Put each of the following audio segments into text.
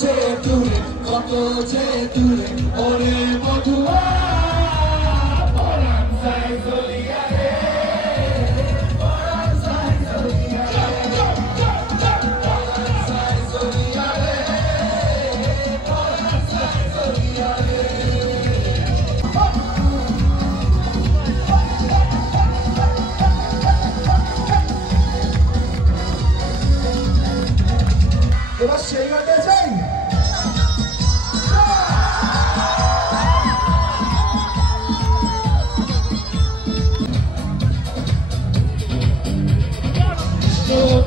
যে দূরে কত যে দূরে ওরে মধুয়া পরাণ যায় জলিয়া রে পরাণ যায় জলিয়া পরাণ যায় জলিয়া রে পরাণ যায় জলিয়া রে এবার সেই গানটা চাই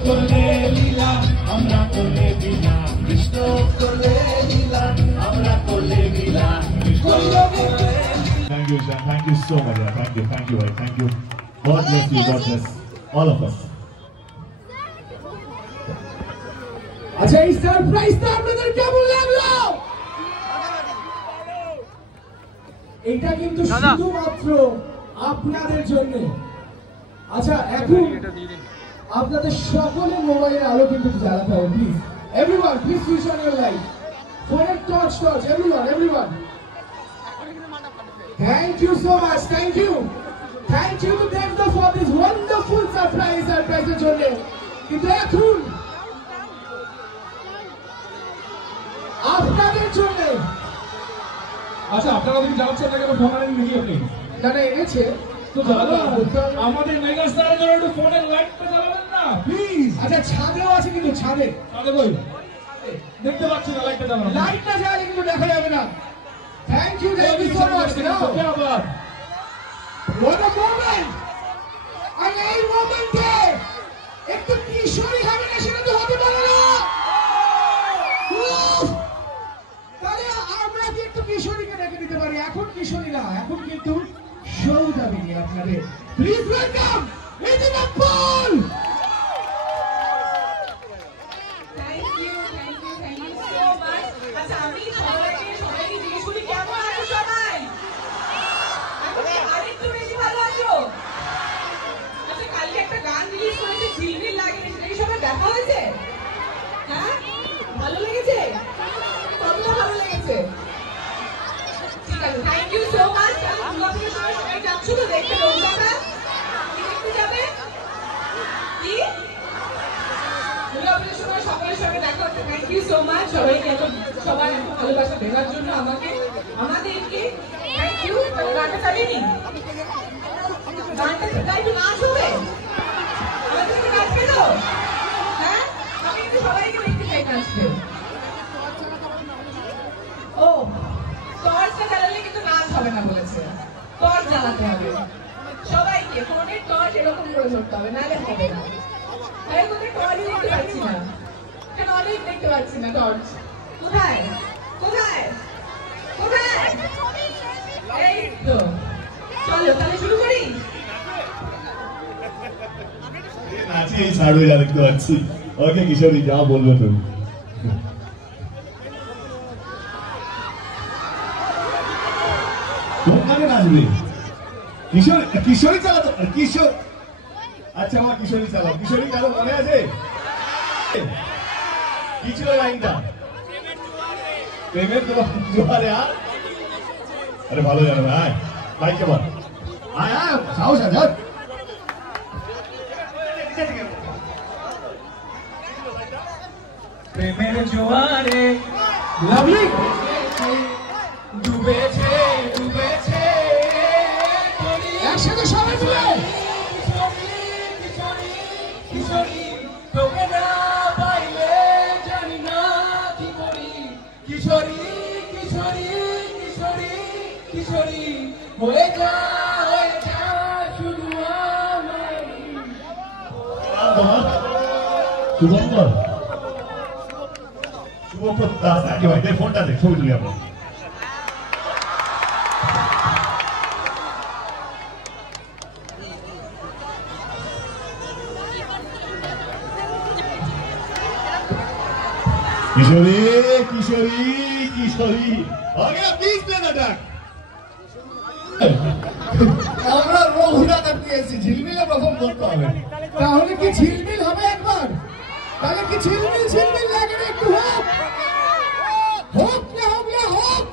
করলে লীলা আমরা করলে লীলা কৃষ্ণ করলে লীলা আমরা করলে লীলা Thank you, Shan. Thank you so much. Thank you, buddy. Thank you. God bless you. God bless all of us. আচ্ছা এই সারপ্রাইজটা আপনাদের কেমন লাগলো? এটা কিন্তু শুধুমাত্র আপনাদের জন্য। আচ্ছা এখন আপনাদের সকলের মোবাইলের আলো কিন্তু জ্বালাতে হবে please everyone please switch on your light ফোনের torch everyone thank you so much thank you to দেবদা ফর দিস ওয়ান্ডারফুল সারপ্রাইজের জন্য কিন্তু এখন আপনাদের জন্য আচ্ছা আপনারা যদি যাচ্ছেন না কেন ফোন আনেন নাকি আপনি না এনেছে তো জ্বালাবো আমাদের মেগা স্টারের জন্য একটু ফোনের লাইটটা জ্বালাবেন না প্লিজ আচ্ছা ছাদেও আছে কিন্তু ছাদে কই দেখতে পাচ্ছি না লাইটটা জ্বালানো লাইটটা জ্বালালে কিন্তু দেখা যাবে না থ্যাংক ইউ সো মাচ ধন্যবাদ What a moment! আর এই মোমেন্টে একটু কিশোরী হবে না সেটা তো হতে পারে না তাহলে আমরা কি একটু কিশোরীকে ডেকে দিতে পারি এখন কিশোরী না এখন কিন্তু সৌদামিনী আপনাদের please welcome Riddhima Paul thank you so much আচ্ছা আমি সবাইকে জিজ্ঞেস করি কেমন আছো সবাই আরেকটু বেশি ভালো আছো আচ্ছা কালকে একটা গান রিলিজ করেছে ঝিলমিল লাগে সেটাই সবার দেখা হয়েছে হ্যাঁ ভালো লেগেছে কতটা ভালো লেগেছে ঠিক আছে থ্যাংক ইউ সো মাচ দুর্গাপুজোর সময় সবাই যাচ্ছ তো দেখতে রোজগাটা কি দেখতে যাবে কি দুর্গাপুজোর সময় সকলের সঙ্গে দেখা হচ্ছে থ্যাংক ইউ সো মাচ সবাইকে এত সবার এত ভালোবাসা দেওয়ার জন্য আমাদেরকে থ্যাংক ইউ গানটা চালিয়ে নি গানটা তাই তো নাচ হবে আমাদের সাথে নাচবে তো হ্যাঁ আমি কিন্তু সবাইকে দেখতে চাই নাচতে ও টর্চটা জ্বালালে কিন্তু নাচ হবে না বলেছে টর্চ জ্বালাতে হবে সবাইকে ফোনের টর্চ এরকম করে ধরতে হবে নাহলে হবে না তাই কোথায় টর্চ দেখতে পাচ্ছি না কেন অনেক দেখতে পাচ্ছি না টর্চ কোথায় কোথায় কোথায় এই তো চলো তাহলে শুরু করি নাচি এই ছাড়ো যা দেখতে পাচ্ছি ওকে কিশোরী যা বলবে তুমি কোনখানে নাচবে কিশোরী চালাতো কিশোর আচ্ছা আমার কিশোরী চালাও কিশোরী চালো মনে আছে কি ছিল লাইনটা প্রেমের জোয়ারে আর আরে ভালো জানো না আয় লাইক বল আয় আয় সাহস আছে প্রেমের জোয়ারে লাভলি ডুবেছে একসাথে সবাই মিলে কিশোরী তোকে না পাইলে জানি না কি করি কিশোরী হয়ে যা শুধু শুভপ্রদ দাস একেবারে ফোনটা দেখ ছবি তুলি আমরা কিশোরী আগে প্লিজ প্লে দ্য ট্র্যাক আমরা রঘুনাথ পেয়েছি ঝিলমিলে পারফর্ম করতে হবে তাহলে কি ঝিলমিল হবে একবার তাহলে কি ঝিলমিল লাগে না একটু হোক হোক না হোক না হোক।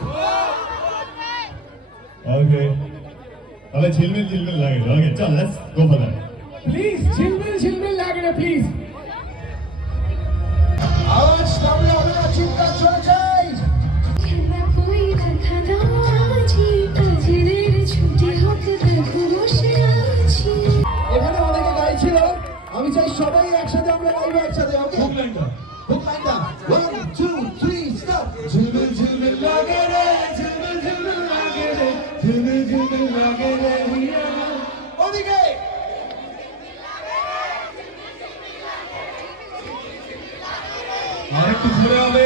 ওকে তাহলে ঝিলমিল ঝিলমিল লাগে। ওকে চল let's go for that. Please ঝিলমিল ঝিলমিল লাগে না প্লিজ। আওয়াজ সামনে হবে না, চিৎকার চলে যায়। এখানে অনেকে গাইছিল, আমি চাই সবাই একসাথে আমরা গাইবো একসাথে। ওকে হুক লাইনটা হুক লাইনটা 1 2 3 স্টার্ট। ঝিলমিল ঝিলমিল লাগে রে, ঝিলমিল ঝিলমিল লাগে রে, ঝিলমিল ঝিলমিল লাগে রে হিয়া। ওদিকে আরেকটু ঘুরে হবে।